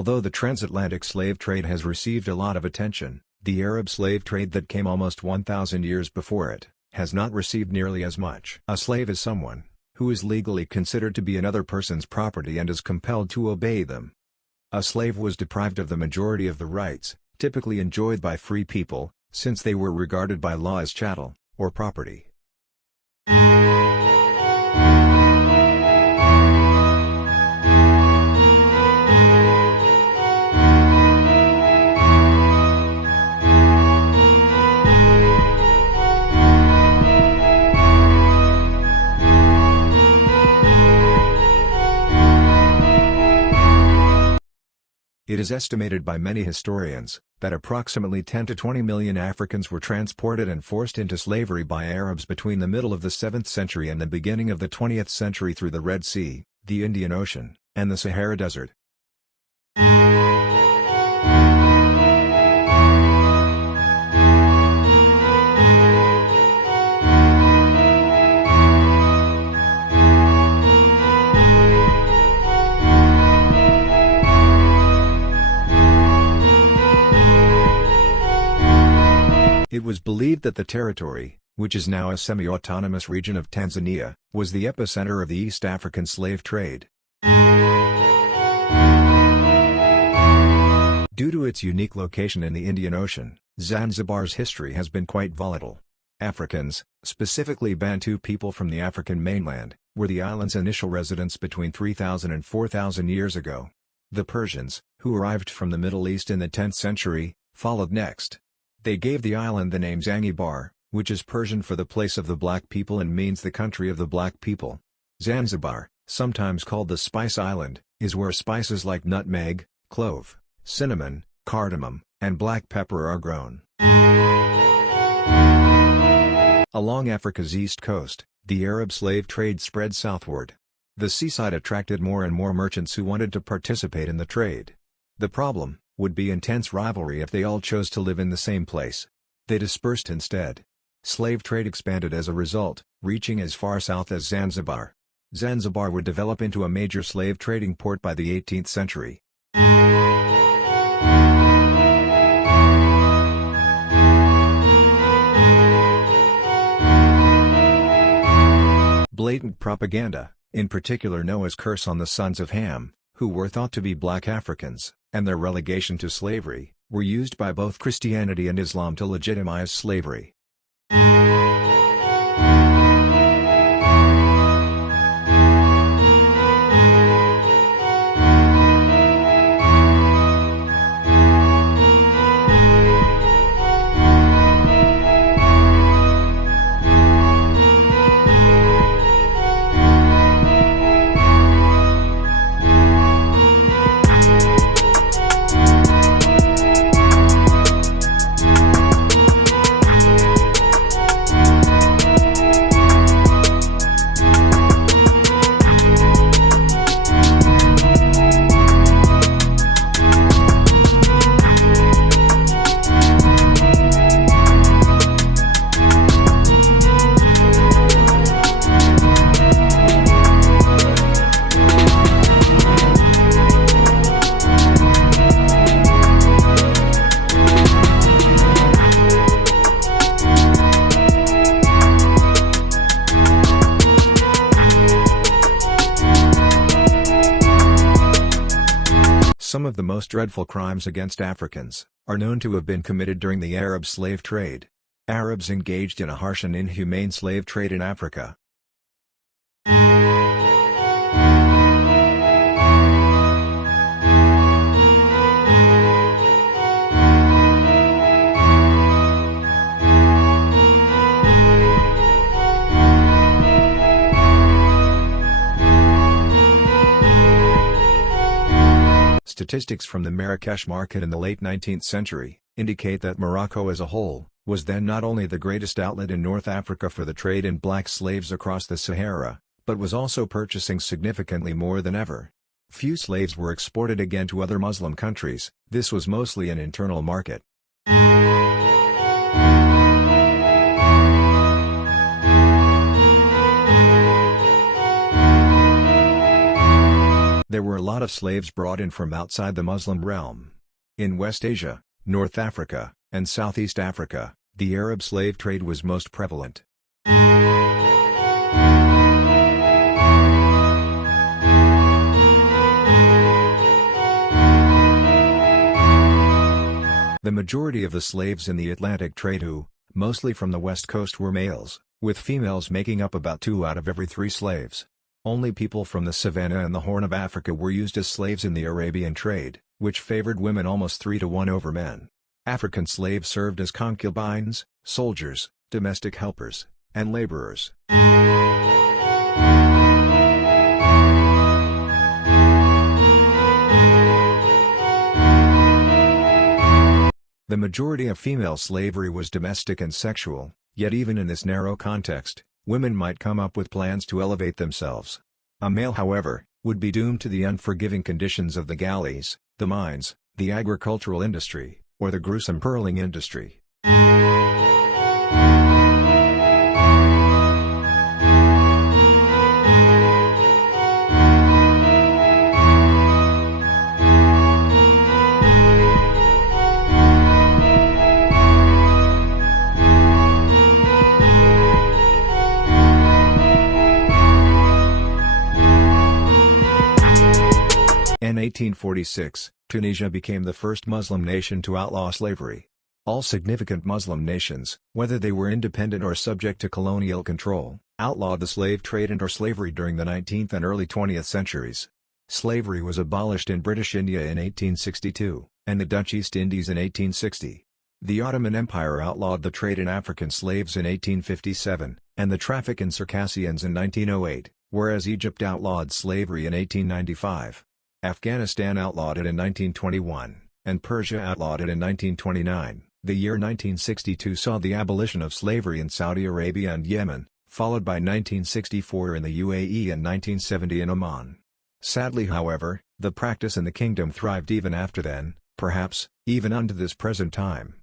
Although the transatlantic slave trade has received a lot of attention, the Arab slave trade that came almost 1,000 years before it, has not received nearly as much. A slave is someone who is legally considered to be another person's property and is compelled to obey them. A slave was deprived of the majority of the rights, typically enjoyed by free people, since they were regarded by law as chattel, or property. It is estimated by many historians that approximately 10 to 20 million Africans were transported and forced into slavery by Arabs between the middle of the 7th century and the beginning of the 20th century through the Red Sea, the Indian Ocean, and the Sahara Desert. It was believed that the territory, which is now a semi-autonomous region of Tanzania, was the epicenter of the East African slave trade. Due to its unique location in the Indian Ocean, Zanzibar's history has been quite volatile. Africans, specifically Bantu people from the African mainland, were the island's initial residents between 3,000 and 4,000 years ago. The Persians, who arrived from the Middle East in the 10th century, followed next. They gave the island the name Zanzibar, which is Persian for the place of the black people and means the country of the black people. Zanzibar, sometimes called the Spice Island, is where spices like nutmeg, clove, cinnamon, cardamom, and black pepper are grown. Along Africa's east coast, the Arab slave trade spread southward. The seaside attracted more and more merchants who wanted to participate in the trade. The problem would be intense rivalry if they all chose to live in the same place. They dispersed instead. Slave trade expanded as a result, reaching as far south as Zanzibar. Zanzibar would develop into a major slave trading port by the 18th century. Blatant propaganda, in particular Noah's curse on the sons of Ham, who were thought to be black Africans, and their relegation to slavery, were used by both Christianity and Islam to legitimize slavery. Some of the most dreadful crimes against Africans are known to have been committed during the Arab slave trade. Arabs engaged in a harsh and inhumane slave trade in Africa. Statistics from the Marrakesh market in the late 19th century indicate that Morocco as a whole was then not only the greatest outlet in North Africa for the trade in black slaves across the Sahara, but was also purchasing significantly more than ever. Few slaves were exported again to other Muslim countries. This was mostly an internal market. There there were a lot of slaves brought in from outside the Muslim realm. In West Asia, North Africa, and Southeast Africa, the Arab slave trade was most prevalent. The majority of the slaves in the Atlantic trade mostly from the West Coast, were males, with females making up about 2 out of every 3 slaves. Only people from the Savannah and the Horn of Africa were used as slaves in the Arabian trade, which favored women almost 3 to 1 over men. African slaves served as concubines, soldiers, domestic helpers, and laborers. The majority of female slavery was domestic and sexual, yet even in this narrow context, women might come up with plans to elevate themselves. A male, however, would be doomed to the unforgiving conditions of the galleys, the mines, the agricultural industry, or the gruesome pearling industry. In 1846, Tunisia became the first Muslim nation to outlaw slavery. All significant Muslim nations, whether they were independent or subject to colonial control, outlawed the slave trade and/or slavery during the 19th and early 20th centuries. Slavery was abolished in British India in 1862, and the Dutch East Indies in 1860. The Ottoman Empire outlawed the trade in African slaves in 1857, and the traffic in Circassians in 1908, whereas Egypt outlawed slavery in 1895. Afghanistan outlawed it in 1921, and Persia outlawed it in 1929. The year 1962 saw the abolition of slavery in Saudi Arabia and Yemen, followed by 1964 in the UAE and 1970 in Oman. Sadly, however, the practice in the kingdom thrived even after then, perhaps, even unto this present time.